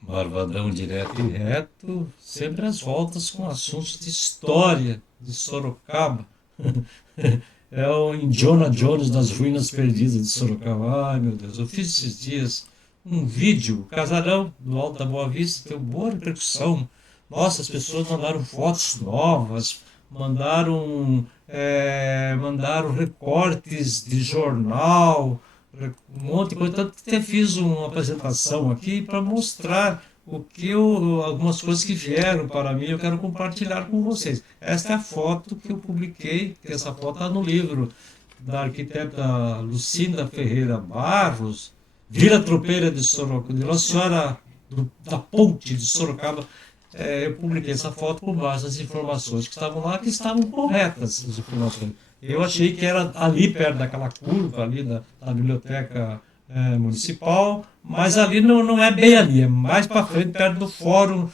Marvadão direto e reto, sempre às voltas com assuntos de história de Sorocaba. É o Indiana Jones das ruínas perdidas de Sorocaba. Ai, meu Deus, eu fiz esses dias um vídeo, o Casarão, do Alto da Boa Vista, deu boa repercussão. Nossa, as pessoas mandaram fotos novas, mandaram recortes de jornal, um monte de coisa. Tanto que até fiz uma apresentação aqui para mostrar algumas coisas que vieram para mim, eu quero compartilhar com vocês. Esta é a foto que eu publiquei, que essa foto está no livro da arquiteta Lucinda Ferreira Barros, Vila Tropeira de Sorocaba, de Nossa Senhora da Ponte de Sorocaba. Eu publiquei essa foto com base nas informações que estavam lá, que estavam corretas as informações. Eu achei que era ali perto daquela curva ali da biblioteca municipal, mas ali não é bem ali, é mais para frente, perto do Fórum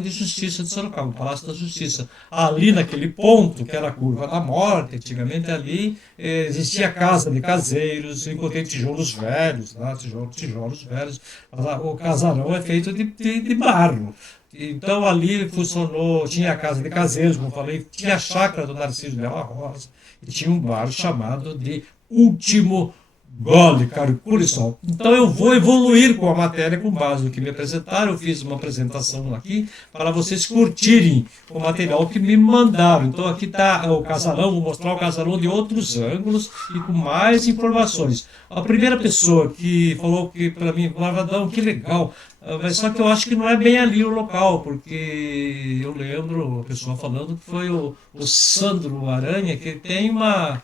de Justiça de Sorocaba, o Palácio da Justiça. Ali naquele ponto, que era a curva da morte, antigamente ali existia a casa de caseiros, eu encontrei tijolos velhos, lá, tijolos velhos. O casarão é feito de barro. Então ali funcionou, tinha a casa de caseiros, como eu falei, tinha a chácara do Narciso Bela Rosa, e tinha um bar chamado de Último Gole, calcule só. Então eu vou evoluir com a matéria com base no que me apresentaram. Eu fiz uma apresentação aqui para vocês curtirem o material que me mandaram. Então aqui está o casarão, vou mostrar o casarão de outros ângulos e com mais informações. A primeira pessoa que falou que para mim, Lavradão, que legal. Mas só que eu acho que não é bem ali o local, porque eu lembro a pessoa falando que foi o Sandro Aranha, que tem uma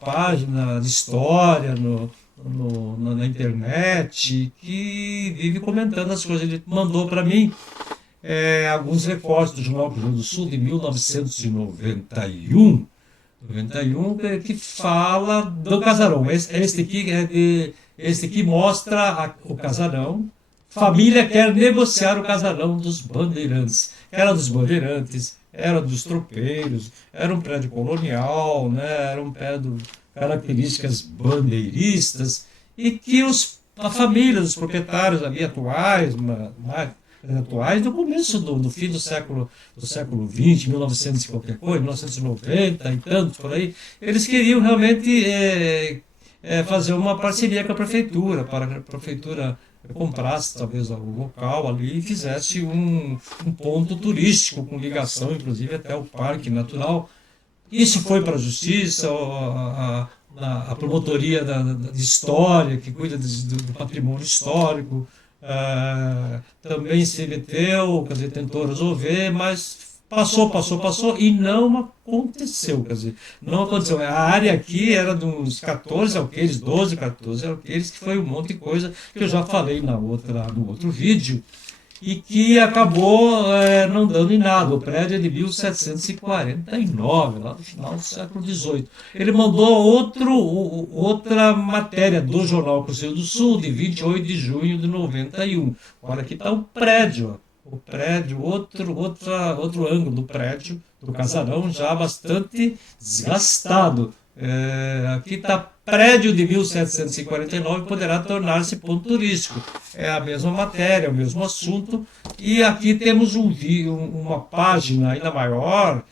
página de história na internet que vive comentando as coisas. Ele mandou para mim alguns recortes do Jornal Rio Grande do Sul de 1991, 91, que fala do casarão. Este aqui mostra o casarão. Família quer negociar o casarão dos bandeirantes. Era dos bandeirantes, era dos tropeiros, era um prédio colonial, né? Era um prédio características bandeiristas, e que a família dos proprietários ali atuais, atuais do começo do fim do século XX, 1900 e qualquer coisa, 1990 e tantos por aí, eles queriam realmente fazer uma parceria com a prefeitura, para a prefeitura comprasse talvez o local ali e fizesse um ponto turístico com ligação, inclusive, até o Parque Natural. Isso foi para a Justiça, a promotoria de História, que cuida do patrimônio histórico, também se meteu, quer dizer, tentou resolver, mas passou e não aconteceu, quer dizer, não aconteceu. A área aqui era de uns 14 alqueires, 12, 14 alqueires, que foi um monte de coisa que eu já falei no outro vídeo, e que acabou não dando em nada. O prédio é de 1749, lá no final do século XVIII. Ele mandou outra matéria do Jornal Cruzeiro do Sul, de 28 de junho de 91. Olha, aqui está o prédio, ó. O prédio, outro ângulo do prédio, do casarão, já bastante desgastado. Aqui está prédio de 1749 poderá tornar-se ponto turístico. É a mesma matéria, o mesmo assunto. E aqui temos uma página ainda maior,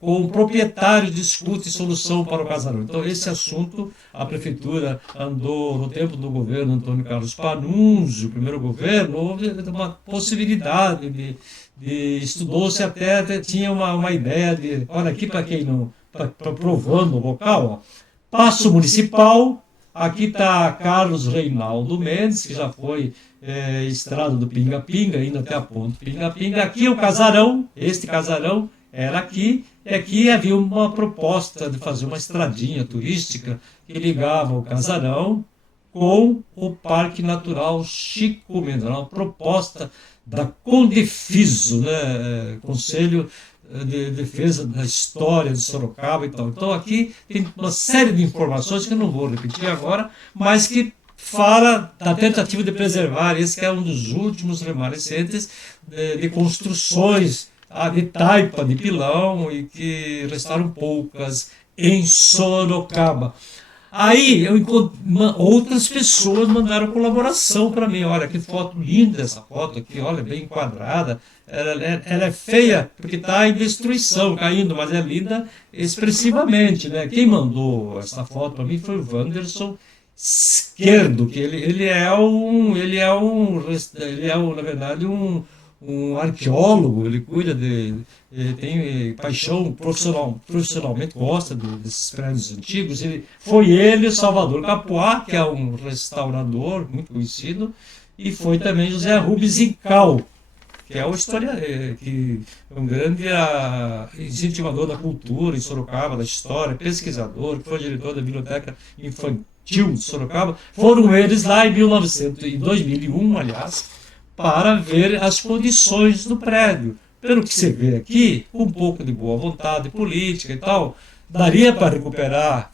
com o proprietário discute solução para o casarão. Então, esse assunto, a prefeitura andou, no tempo do governo Antônio Carlos Panunzio, o primeiro governo, houve uma possibilidade estudou-se até tinha uma ideia de, olha aqui para quem não, para provando o local, ó, Paço Municipal, aqui está Carlos Reinaldo Mendes, que já foi estrada do Pinga Pinga, indo até a ponte Pinga Pinga. Aqui o casarão, este casarão era aqui, e aqui havia uma proposta de fazer uma estradinha turística que ligava o casarão com o Parque Natural Chico Mendes, uma proposta da Condefiso, né? Conselho de Defesa da História de Sorocaba e tal. Então aqui tem uma série de informações que eu não vou repetir agora, mas que fala da tentativa de preservar esse que é um dos últimos remanescentes de construções de taipa, de pilão, e que restaram poucas em Sorocaba. Aí eu outras pessoas mandaram colaboração para mim. Olha que foto linda essa foto aqui, olha, bem enquadrada. Ela é feia porque está em destruição, caindo, mas é linda expressivamente, né? Quem mandou essa foto para mim foi o Wanderson Esquerdo, que ele é na verdade um arqueólogo, ele cuida ele tem paixão profissionalmente gosta desses prédios antigos. Ele, o Salvador Capoá, que é um restaurador muito conhecido, e foi também José Rubens Incal, que é o que é um grande incentivador da cultura em Sorocaba, da história, pesquisador, que foi diretor da Biblioteca Infantil de Sorocaba. Foram eles lá em 2001, aliás, para ver as condições do prédio. Pelo que você vê aqui, com um pouco de boa vontade política e tal, daria para recuperar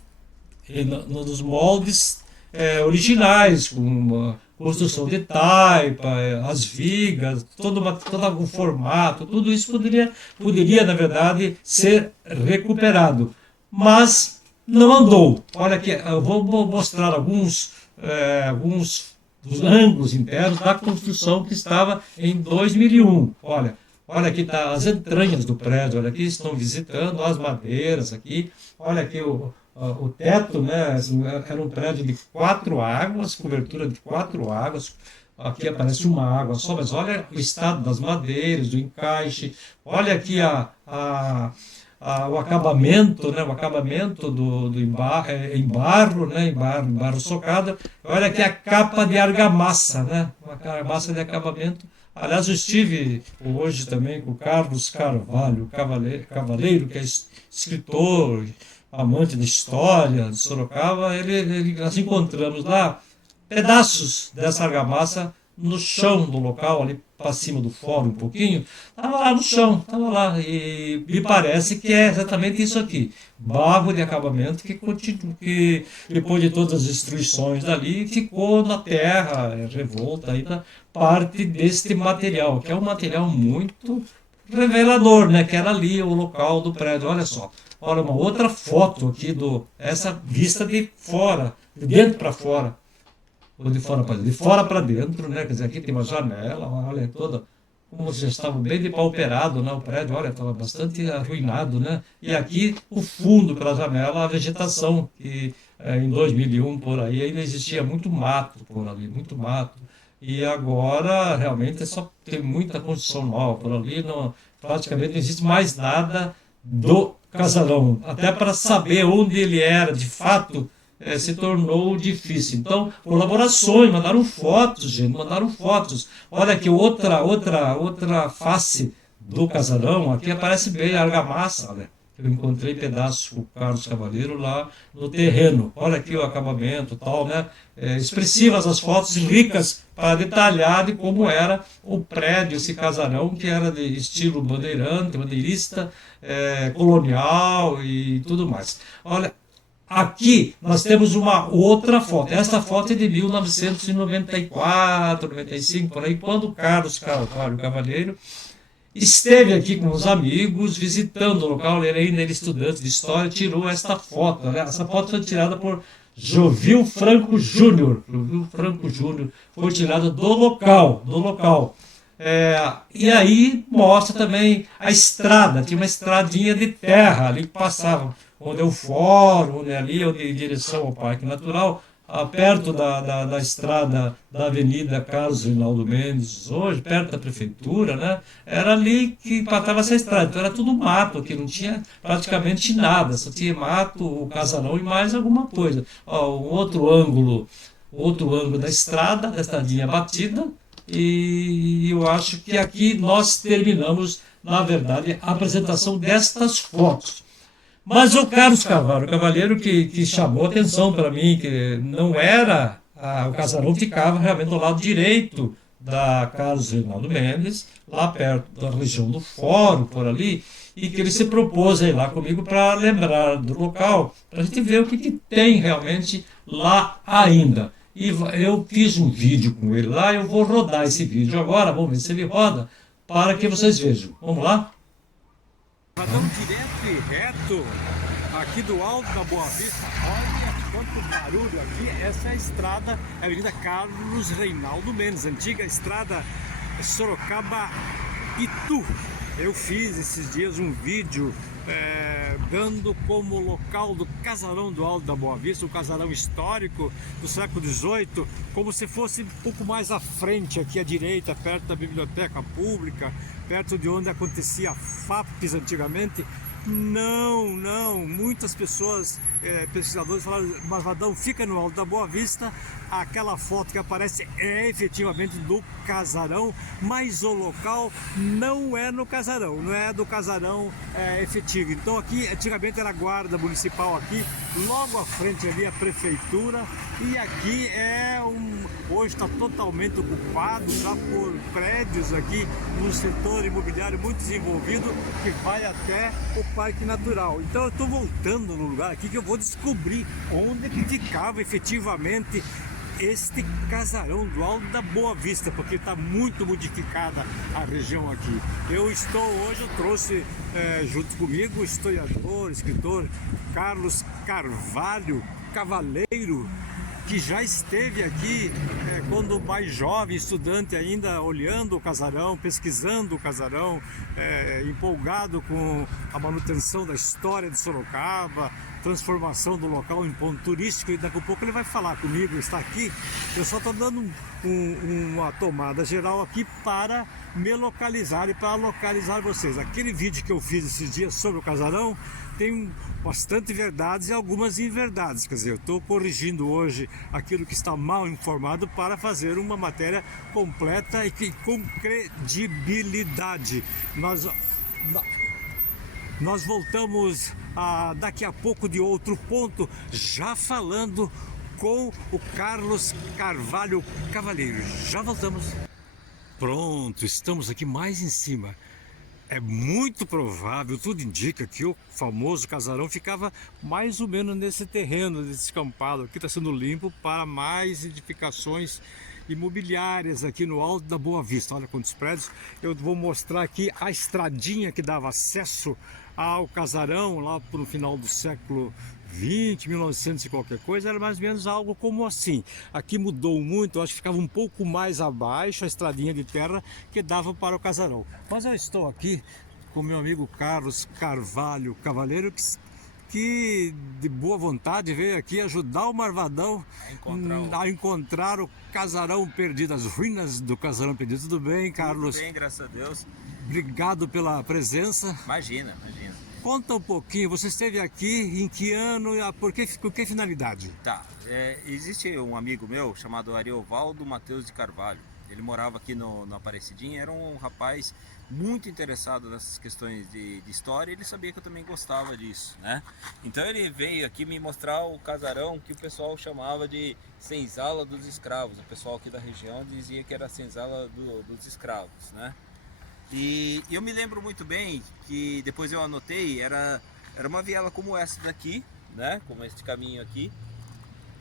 nos moldes originais, com uma construção de taipa, as vigas, todo o formato, tudo isso poderia, na verdade, ser recuperado. Mas não andou. Olha aqui, eu vou mostrar alguns dos ângulos internos da construção que estava em 2001. Olha aqui tá as entranhas do prédio, olha aqui estão visitando as madeiras aqui. Olha aqui o teto, né? Era um prédio de 4 águas, cobertura de 4 águas. Aqui aparece uma água só, mas olha o estado das madeiras, do encaixe. Olha aqui o acabamento, né? O acabamento em barro, né? Em barro socado. Olha aqui a capa de argamassa, né? Uma argamassa de acabamento. Aliás, eu estive hoje também com o Carlos Carvalho, Cavaleiro, que é escritor, amante de história de Sorocaba. Nós encontramos lá pedaços dessa argamassa no chão do local, ali para cima do fórum um pouquinho. Estava lá no chão, estava lá. E me parece que é exatamente isso aqui. Barro de acabamento que depois de todas as destruições dali, ficou na terra, revolta ainda, parte deste material, que é um material muito revelador, né? Que era ali o local do prédio. Olha só. Olha uma outra foto aqui essa vista de fora, de dentro para fora. Ou de fora para dentro, né? Quer dizer, aqui tem uma janela, olha toda, como já estava bem depauperado, né? O prédio, olha, estava bastante arruinado, né? E aqui o fundo pela janela, a vegetação, que em 2001 por aí ainda existia muito mato por ali, muito mato. E agora realmente só tem muita construção nova por ali, não, praticamente não existe mais nada do casarão. Até para saber onde ele era de fato se tornou difícil. Então, colaborações, mandaram fotos, gente, mandaram fotos. Olha aqui outra face do casarão, aqui aparece bem a argamassa, olha. Eu encontrei pedaços com o Carlos Cavaleiro lá no terreno. Olha aqui o acabamento, tal, né? Expressivas as fotos, ricas para detalhar de como era o prédio, esse casarão, que era de estilo bandeirista, colonial e tudo mais. Olha, aqui nós temos uma outra foto. Essa foto é de 1994, 95, por aí, quando o Carlos Carvalho Cavaleiro esteve aqui com os amigos, visitando o local. Ele ainda era estudante de história, tirou esta foto, né? Essa foto foi tirada por Jovil Franco Júnior. Jovil Franco Júnior foi tirada do local. E aí mostra também a estrada. Tinha uma estradinha de terra ali que passava, onde é o fórum, onde em direção ao Parque Natural, perto da estrada da Avenida Carlos Reinaldo Mendes, hoje, perto da prefeitura, né? Era ali que passava essa estrada. Então era tudo mato aqui, não tinha praticamente nada, só tinha mato, o casarão e mais alguma coisa. Ó, outro ângulo da estrada, da estradinha batida, e eu acho que aqui nós terminamos, na verdade, a apresentação destas fotos. Mas o Carlos Carvalho Cavaleiro que chamou atenção para mim, que não era, o casarão ficava realmente do lado direito da Carlos Reinaldo Mendes, lá perto da região do Fórum, por ali, e que ele se propôs a ir lá comigo para lembrar do local, para a gente ver o que tem realmente lá ainda. E eu fiz um vídeo com ele lá, eu vou rodar esse vídeo agora, vamos ver se ele roda, para que vocês vejam. Vamos lá? Radão direto e reto aqui do alto da Boa Vista. Olha quanto muito barulho aqui. Essa é a estrada, a Avenida Carlos Reinaldo Mendes, antiga estrada Sorocaba-Itu. Eu fiz esses dias um vídeo dando como local do casarão do Alto da Boa Vista, um casarão histórico do século XVIII, como se fosse um pouco mais à frente, aqui à direita, perto da Biblioteca Pública, perto de onde acontecia a FAPES antigamente. Não, muitas pessoas, pesquisadores falaram, Marvadão, fica no Alto da Boa Vista, aquela foto que aparece é efetivamente do casarão, mas o local não é no casarão, não é do casarão efetivo. Então aqui, antigamente era a guarda municipal aqui, logo à frente ali a prefeitura, e aqui hoje está totalmente ocupado já por prédios aqui, num setor imobiliário muito desenvolvido, que vai até o Parque Natural. Então eu estou voltando no lugar aqui que eu vou descobrir onde que ficava efetivamente este casarão do Alto da Boa Vista, porque está muito modificada a região aqui. Eu trouxe junto comigo o historiador, escritor Carlos Carvalho Cavaleiro, que já esteve aqui quando mais jovem, estudante ainda, olhando o casarão, pesquisando o casarão, empolgado com a manutenção da história de Sorocaba, transformação do local em ponto turístico, e daqui a pouco ele vai falar comigo, está aqui. Eu só estou dando uma tomada geral aqui para me localizar e para localizar vocês. Aquele vídeo que eu fiz esses dias sobre o casarão tem bastante verdades e algumas inverdades, quer dizer, eu estou corrigindo hoje aquilo que está mal informado para fazer uma matéria completa e com credibilidade. Nós voltamos daqui a pouco de outro ponto, já falando com o Carlos Carvalho Cavaleiro. Já voltamos. Pronto, estamos aqui mais em cima. É muito provável, tudo indica que o famoso casarão ficava mais ou menos nesse terreno, desse descampado. Aqui está sendo limpo para mais edificações imobiliárias aqui no Alto da Boa Vista. Olha quantos prédios. Eu vou mostrar aqui a estradinha que dava acesso ao casarão lá no final do século 1900 e qualquer coisa, era mais ou menos algo como assim. Aqui mudou muito, acho que ficava um pouco mais abaixo a estradinha de terra que dava para o casarão. Mas eu estou aqui com meu amigo Carlos Carvalho Cavaleiro, que de boa vontade veio aqui ajudar o Marvadão a encontrar o casarão perdido, as ruínas do casarão perdido. Tudo bem, Carlos? Tudo bem, graças a Deus. Obrigado pela presença. Imagina. Conta um pouquinho, você esteve aqui em que ano e por que finalidade? Tá, existe um amigo meu chamado Ariovaldo Mateus de Carvalho. Ele morava aqui no Aparecidinha, era um rapaz muito interessado nessas questões de história, e ele sabia que eu também gostava disso, né? Então ele veio aqui me mostrar o casarão que o pessoal chamava de senzala dos escravos. O pessoal aqui da região dizia que era a senzala dos escravos, né? E eu me lembro muito bem que depois eu anotei, era uma viela como essa daqui, né? Como este caminho aqui.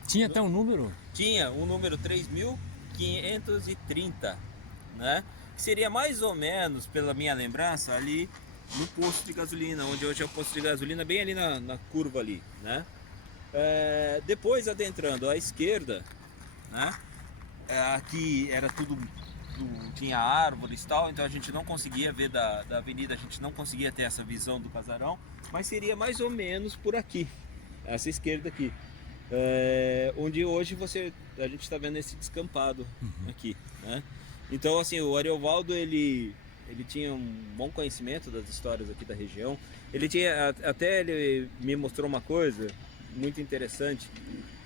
Tinha até um número? Tinha um número 3530, né? Que seria mais ou menos, pela minha lembrança, ali no posto de gasolina, onde hoje é o posto de gasolina, bem ali na curva ali, né? Depois adentrando à esquerda, né? Aqui era tudo, tinha árvores e tal, então a gente não conseguia ver da avenida, a gente não conseguia ter essa visão do casarão, mas seria mais ou menos por aqui, essa esquerda aqui, onde hoje a gente está vendo esse descampado aqui, né? Então assim, o Ariovaldo ele tinha um bom conhecimento das histórias aqui da região. Ele me mostrou uma coisa muito interessante,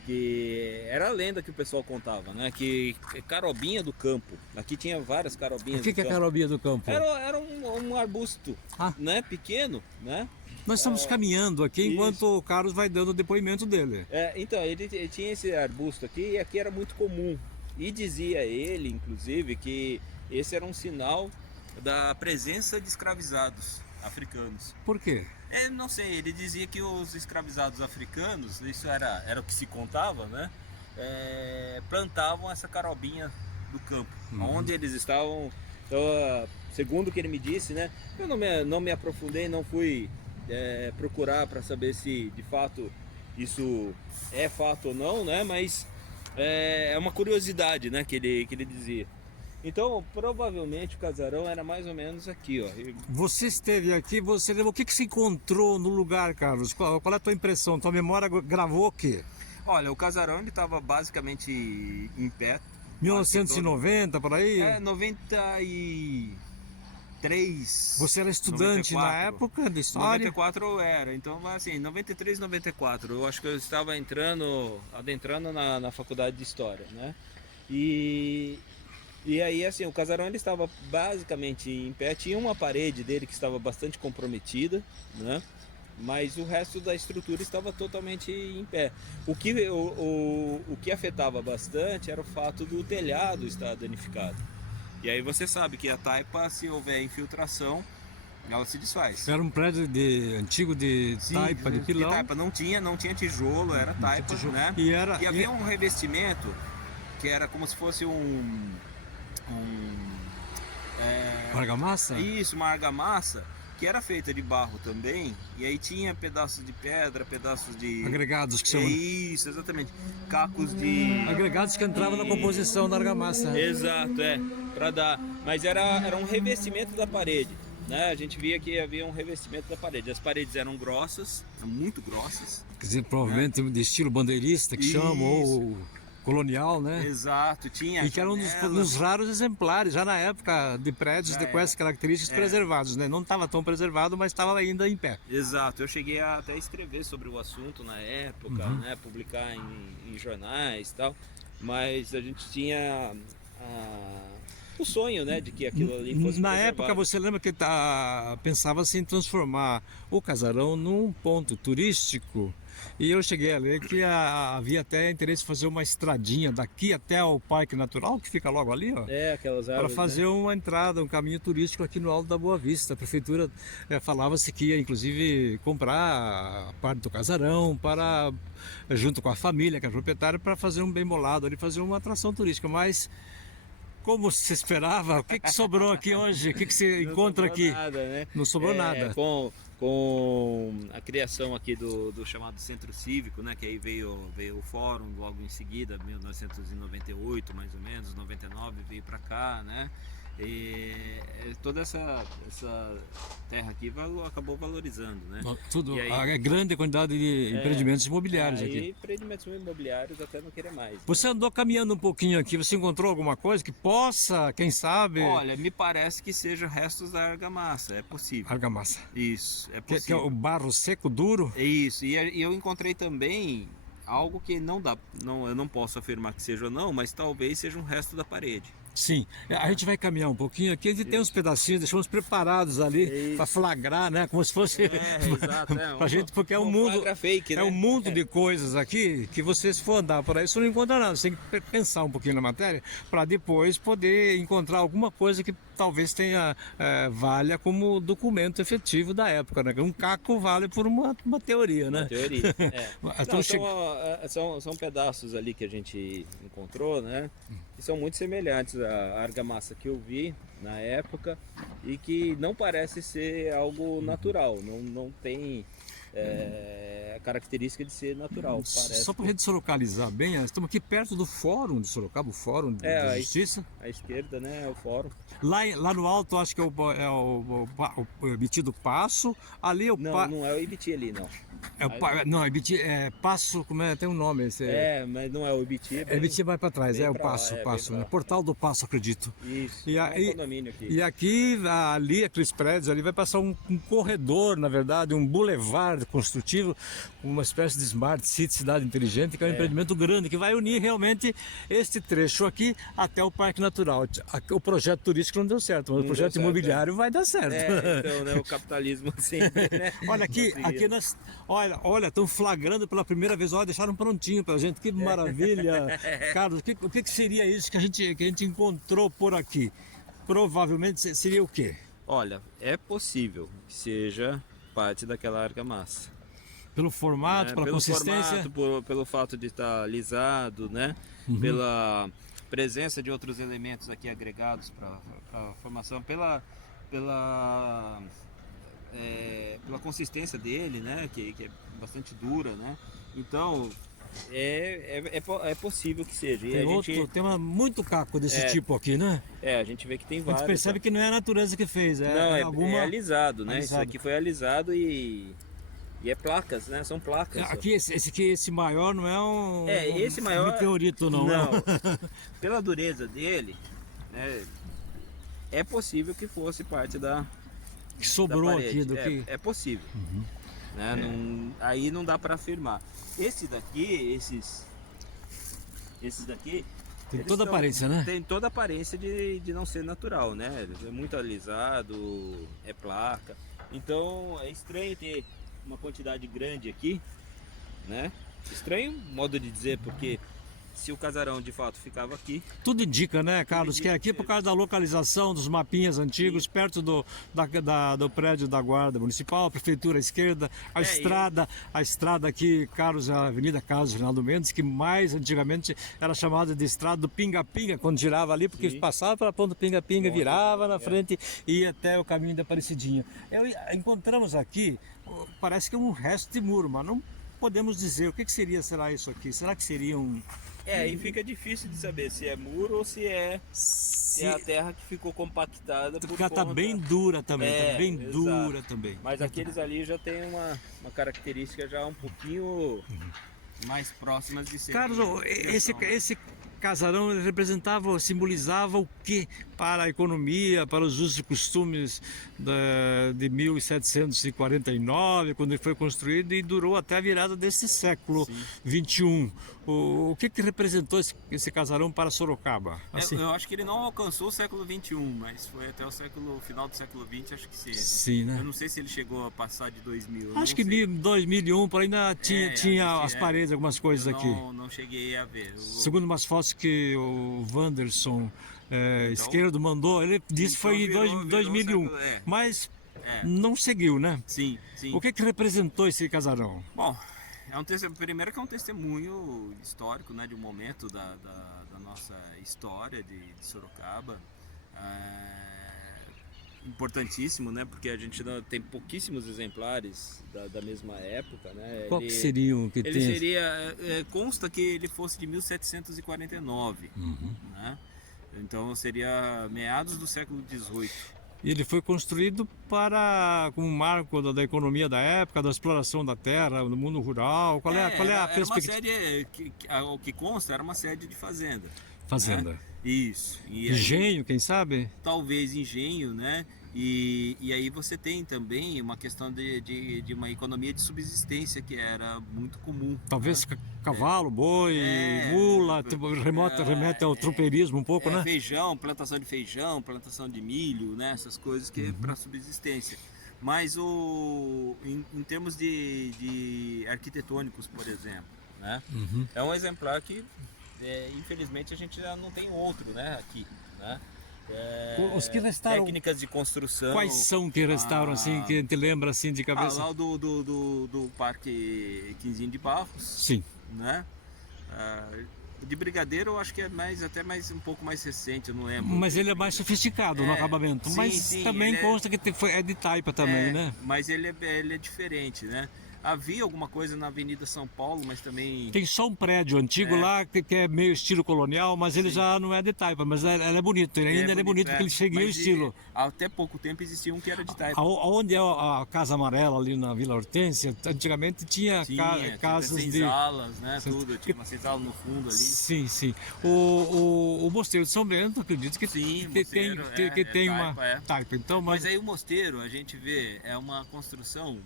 que era a lenda que o pessoal contava, né? Que carobinha do campo. Aqui tinha várias carobinhas. O que é carobinha do campo? Era um arbusto, né? Pequeno, né? Nós estamos caminhando aqui enquanto o Carlos vai dando o depoimento dele. Então, ele tinha esse arbusto aqui, e aqui era muito comum. E dizia ele, inclusive, que esse era um sinal da presença de escravizados africanos. Por quê? Não sei, ele dizia que os escravizados africanos, isso era o que se contava, né? Plantavam essa carobinha do campo, onde eles estavam. Então, segundo o que ele me disse, né? Eu não me aprofundei, não fui procurar para saber se de fato isso é fato ou não, né? Mas é uma curiosidade, né, que ele dizia. Então, provavelmente o casarão era mais ou menos aqui, ó. Você esteve aqui, você levou, o que se encontrou no lugar, Carlos? Qual é a tua impressão? Tua memória gravou o quê? Olha, o casarão ele estava basicamente em pé. 1990, por aí? 93. Você era estudante 94. na época de história? 94 eu era, então assim, 93, 94. Eu acho que eu estava adentrando na faculdade de história, né? E aí, assim, o casarão ele estava basicamente em pé. Tinha uma parede dele que estava bastante comprometida, né? Mas o resto da estrutura estava totalmente em pé. O que afetava bastante era o fato do telhado estar danificado. E aí você sabe que a taipa, se houver infiltração, ela se desfaz. Era um prédio antigo de taipa, de pilão. Taipa. Não tinha tijolo, era taipa, né? E havia um revestimento que era como se fosse argamassa? Isso, uma argamassa que era feita de barro também, e aí tinha pedaços de pedra, pedaços de... Agregados que chamam. Isso, exatamente. Cacos de... Agregados que entravam na composição da argamassa. Exato, para dar... Mas era um revestimento da parede, né? A gente via que havia um revestimento da parede. As paredes eram grossas, eram muito grossas. Quer dizer, provavelmente de estilo bandeirista, que chamam, ou colonial, né? Exato, tinha. E que era um dos raros exemplares, já na época de prédios com essas características preservados, né? Não estava tão preservado, mas estava ainda em pé. Exato, eu cheguei a até escrever sobre o assunto na época, né? Publicar em jornais e tal, mas a gente tinha o sonho, né, de que aquilo ali fosse na preservado. época, você lembra que pensava-se em transformar o casarão num ponto turístico? E eu cheguei a ler que havia até interesse em fazer uma estradinha daqui até o Parque Natural, que fica logo ali, ó. Aquelas árvores, para fazer uma entrada, um caminho turístico aqui no Alto da Boa Vista. A prefeitura falava-se que ia, inclusive, comprar a parte do casarão junto com a família, que é proprietária, para fazer um bem bolado ali, fazer uma atração turística. Mas, como se esperava, o que sobrou aqui hoje? O que você encontra aqui? Nada, né? Não sobrou nada. Com a criação aqui do chamado Centro Cívico, né, que aí veio o fórum logo em seguida, 1998 mais ou menos, 99 veio para cá, né? E toda essa terra aqui acabou valorizando, né? Tudo, aí, a grande quantidade de empreendimentos imobiliários aqui. E empreendimentos imobiliários até não querer mais. Você andou caminhando um pouquinho aqui, você encontrou alguma coisa que possa, quem sabe... Olha, me parece que seja restos da argamassa, é possível. Argamassa. Isso, é possível. Que é o barro seco, duro? É isso, e eu encontrei também algo que eu não posso afirmar que seja ou não, mas talvez seja um resto da parede. Sim, a gente vai caminhar um pouquinho aqui, a gente tem uns pedacinhos, deixamos preparados ali para flagrar, né? Como se fosse exato, pra gente, porque é um mundo fake, né? É um mundo de coisas aqui que você, se for andar por aí, você não encontra nada. Você tem que pensar um pouquinho na matéria para depois poder encontrar alguma coisa que talvez valha como documento efetivo da época, né? Um caco vale por uma teoria, né? Uma teoria, Então, são pedaços ali que a gente encontrou, né? Que são muito semelhantes à argamassa que eu vi na época e que não parece ser algo natural, não tem a característica de ser natural. Só para a gente se localizar bem, estamos aqui perto do Fórum de Sorocaba, o Fórum da Justiça. À esquerda, né, é o Fórum. Lá no alto, acho que é o Ibiti do Passo. Ali é o não é o Ibiti ali, não. Não, Ibiti é Passo, tem um nome esse. Mas não é o Ibiti. Ibiti vai para trás, é o Passo, né? Portal do Passo, acredito. Isso, um condomínio aqui. E aqui, aqueles prédios ali, vai passar um corredor, na verdade, um boulevard construtivo, uma espécie de Smart City, cidade inteligente, que é um empreendimento grande, que vai unir realmente este trecho aqui até o Parque Natural. O projeto turístico não deu certo, mas o projeto imobiliário vai dar certo. Então, né, o capitalismo sempre, né? Olha aqui nós... Olha, estão flagrando pela primeira vez, deixaram prontinho pra gente, que maravilha. Carlos, o que seria isso que a gente encontrou por aqui? Provavelmente seria o quê? Olha, é possível que seja parte daquela argamassa. Pelo formato, pela consistência? Pelo fato de estar lisado, né? Pela presença de outros elementos aqui agregados para a formação, pela pela consistência dele, né? Que é bastante dura, né? Então é possível que seja. E Tem muito caco desse É. tipo aqui, né? a gente vê que tem A vários. gente percebe que não é a natureza que fez, Não, é alguma... alisado, né? Isso alisado. aqui foi alisado e é placas, né? São placas. Aqui, esse maior não é um, Esse maior meteorito, não. Não. Pela dureza dele, né? É possível que fosse parte da Que sobrou parede. aqui do que... É possível. Né? Aí não dá para afirmar. Esses daqui, Tem eles toda a aparência, né? Tem toda a aparência de não ser natural, né? É muito alisado, é placa. Então é estranho ter uma quantidade grande aqui, né? Estranho, modo de dizer, porque se o casarão de fato ficava aqui, Tudo indica, né, Carlos, que é aqui por causa da localização dos mapinhas antigos, perto do prédio da Guarda Municipal, a prefeitura à esquerda, a estrada aqui, Carlos, a Avenida Carlos Reinaldo Mendes, que mais antigamente era chamada de estrada do Pinga-Pinga, quando girava ali, porque Sim. passava pela ponta do Pinga-Pinga, virava na frente e ia até o caminho da Aparecidinha. Encontramos aqui, parece que é um resto de muro, mas não podemos dizer o que será isso aqui. Será que seria um... aí fica difícil de saber se é muro ou se é a terra que ficou compactada por Porque ela tá conta... bem dura também, tá bem exato. dura também. Mas aqueles ali já tem uma característica já um pouquinho mais próximas de ser. Carlos, esse casarão ele representava, simbolizava o que para a economia, para os usos e costumes de 1749, quando ele foi construído e durou até a virada desse século XXI. O que representou esse casarão para Sorocaba? Assim. Eu acho que ele não alcançou o século XXI, mas foi até o final do século XX, acho que sim. Sim, né? Eu não sei se ele chegou a passar de 2000. Acho que em 2001 por ainda tinha as paredes, algumas coisas aqui. Não cheguei a ver. Segundo umas fotos que o Wanderson Esquerdo mandou, ele disse que foi em 2001, mas não seguiu, né? Sim. O que representou esse casarão? Bom, primeiro que é um testemunho histórico, né, de um momento da nossa história de Sorocaba. Importantíssimo, né, porque a gente tem pouquíssimos exemplares da mesma época, né? Qual que seriam que ele tem? seria, consta que ele fosse de 1749, né? Então seria meados do século XVIII. Ele foi construído como um marco da economia da época, da exploração da terra, do mundo rural. Qual é a perspectiva? Era uma sede, o que consta, era uma sede de fazenda. Fazenda. Né? Isso. Engenho, quem sabe? Talvez engenho, né? E aí você tem também uma questão de uma economia de subsistência que era muito comum. Talvez cavalo, boi, mula, remete ao tropeirismo um pouco, né? Feijão, plantação de milho, né? Essas coisas que é para subsistência. Mas em termos de arquitetônicos, por exemplo, né? É um exemplar que infelizmente a gente já não tem outro, né? Aqui, né? Os que restaram, técnicas de construção. Quais são que restaram assim, que a gente lembra assim de cabeça? Lá do Parque Quinzinho de Barros. Sim. Né? De Brigadeiro eu acho que é até um pouco mais recente, eu não lembro. Mas ele é mais sofisticado no acabamento. Mas também consta que é de taipa também, né? Mas ele é diferente, né? Havia alguma coisa na Avenida São Paulo, mas também... Tem só um prédio antigo lá que é meio estilo colonial, mas ele já não é de taipa, mas ele é bonito, ele ainda é bonito porque ele seguiu o estilo. Até pouco tempo existia um que era de taipa. Onde é a Casa Amarela, ali na Vila Hortência, antigamente tinha casas de... senzalas, né, tudo, tinha uma senzala no fundo ali. Sim. O Mosteiro de São Bento, acredito que tem uma taipa. Então, mas aí o mosteiro, a gente vê, é uma construção...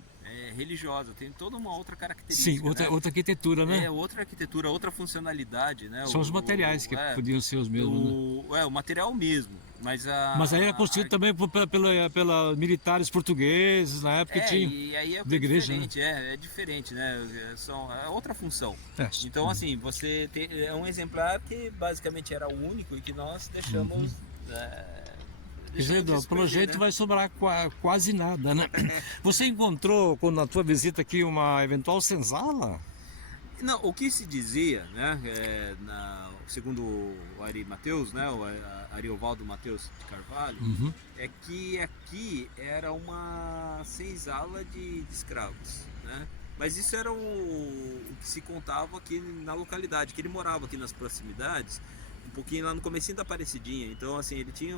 religiosa, tem toda uma outra característica. Sim, outra arquitetura, né? Outra arquitetura, outra funcionalidade, né? São os materiais que podiam ser os mesmos. O material mesmo, mas aí era construído também pelos militares portugueses, na época tinha. E aí é igreja, diferente, né? É diferente, né? É outra função. Então, assim, você tem um exemplar que basicamente era o único e que nós deixamos. Pelo jeito vai sobrar quase nada, né? Você encontrou na tua visita aqui uma eventual senzala? Não, o que se dizia, né, segundo o Ari Mateus, né, o Ariovaldo Mateus de Carvalho, Uhum. é que aqui era uma senzala de escravos, né? Mas isso era o que se contava aqui na localidade, que ele morava aqui nas proximidades, um pouquinho lá no comecinho da Aparecidinha. Então, assim, ele tinha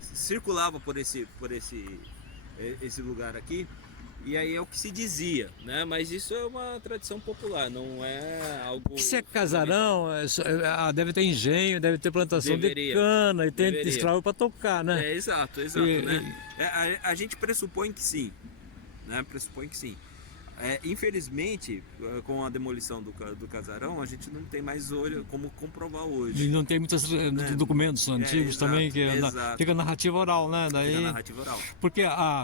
circulava por esse lugar aqui. E aí é o que se dizia, né? Mas isso é uma tradição popular, não é algo... Se é casarão, deve ter engenho, deve ter plantação de cana e tem Deveria. escravo para tocar, né? Exato, né? A gente pressupõe que sim, né? Pressupõe que sim. Infelizmente, com a demolição do casarão, a gente não tem mais como comprovar hoje. E não tem muitos documentos antigos exato, também, que exato. fica narrativa oral, né? Fica narrativa oral. Porque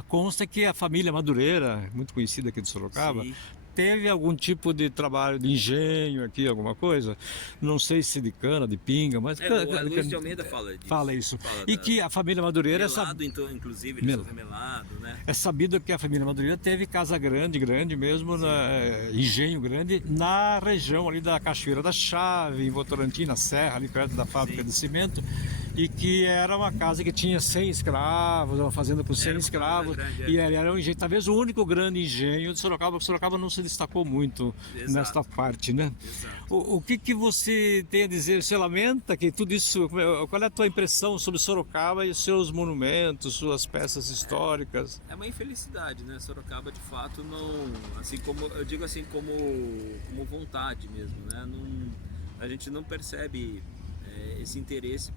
consta que a família Madureira, muito conhecida aqui de Sorocaba, Sim. teve algum tipo de trabalho de engenho aqui, alguma coisa, não sei se de cana, de pinga, mas... O Luiz de Almeida fala disso. Fala isso. E que a família Madureira... Melado, inclusive, eles são remelados, né? É sabido que a família Madureira teve casa grande mesmo, engenho grande, na região ali da Cachoeira da Chave, em Votorantim, na Serra, ali perto da fábrica de cimento, e que era uma casa que tinha 100 escravos, uma fazenda com 100 escravos, e era um engenho, talvez o único grande engenho de Sorocaba, porque Sorocaba não se destacou muito nesta parte, né? O que você tem a dizer? Você lamenta que tudo isso... Qual é a tua impressão sobre Sorocaba e os seus monumentos, suas peças históricas? É uma infelicidade, né? Sorocaba, de fato, não... Assim como, eu digo assim, como vontade mesmo, né? A gente não percebe esse interesse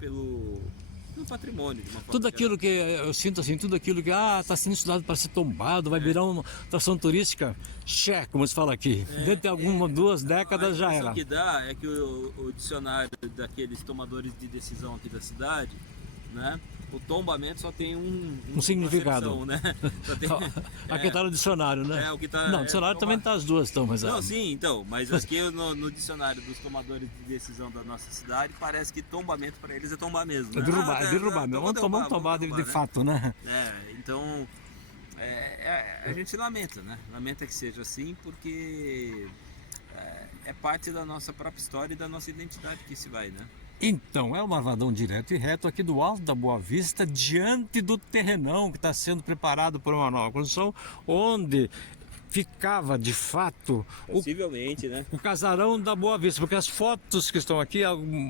no patrimônio, de uma forma Tudo aquilo geral. que eu sinto assim, tudo aquilo que está sendo estudado para ser tombado, vai virar uma atração turística, como se fala aqui. Dentro de algumas 2 décadas já era. A impressão que dá é que o dicionário daqueles tomadores de decisão aqui da cidade, né? O tombamento só tem um significado, acepção, né? Só tem, aqui está no dicionário, né? O que tá, não, o dicionário também está as duas, mas não, sim, então, mas aqui no dicionário dos tomadores de decisão da nossa cidade parece que tombamento para eles é tombar mesmo. Né? Derrubar mesmo. Vamos tombar de fato, né? Então a gente lamenta, né? Lamenta que seja assim, porque é parte da nossa própria história e da nossa identidade que se vai, né? Então, é o Marvadão direto e reto aqui do Alto da Boa Vista, diante do terrenão que está sendo preparado por uma nova construção, onde ficava de fato possivelmente, né? O casarão da Boa Vista, porque as fotos que estão aqui,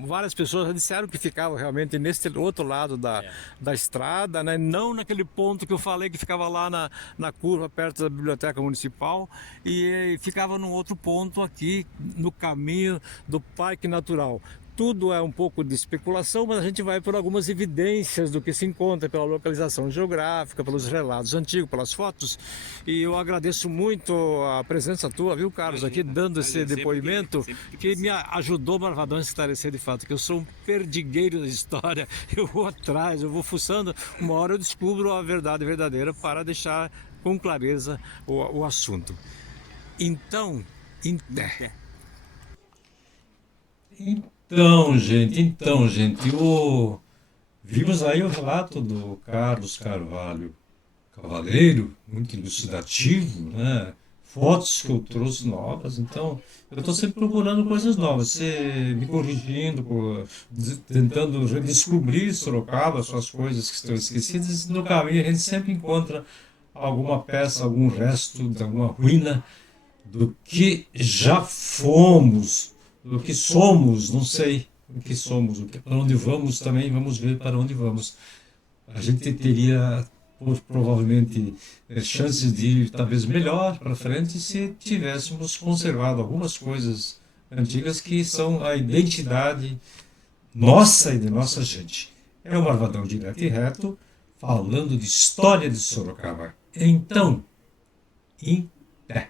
várias pessoas já disseram que ficava realmente nesse outro lado da estrada, né? Não naquele ponto que eu falei que ficava lá na curva perto da Biblioteca Municipal, e ficava num outro ponto aqui no caminho do Parque Natural. Tudo é um pouco de especulação, mas a gente vai por algumas evidências do que se encontra pela localização geográfica, pelos relatos antigos, pelas fotos. E eu agradeço muito a presença tua, viu, Carlos, aqui dando esse depoimento que me ajudou, Marvadão, a esclarecer de fato que eu sou um perdigueiro da história. Eu vou atrás, eu vou fuçando, uma hora eu descubro a verdade verdadeira para deixar com clareza o assunto. Então, vimos aí o relato do Carlos Carvalho Cavaleiro, muito elucidativo, né? Fotos que eu trouxe novas, então eu estou sempre procurando coisas novas, você me corrigindo, tentando redescobrir Sorocaba, suas coisas que estão esquecidas. No caminho a gente sempre encontra alguma peça, algum resto de alguma ruína do que já fomos, do que somos, não sei o que somos, para onde vamos também, vamos ver para onde vamos. A gente teria provavelmente chances de ir talvez melhor para frente se tivéssemos conservado algumas coisas antigas que são a identidade nossa e de nossa gente. É o Marvadão direto e reto, falando de história de Sorocaba. Então, em pé.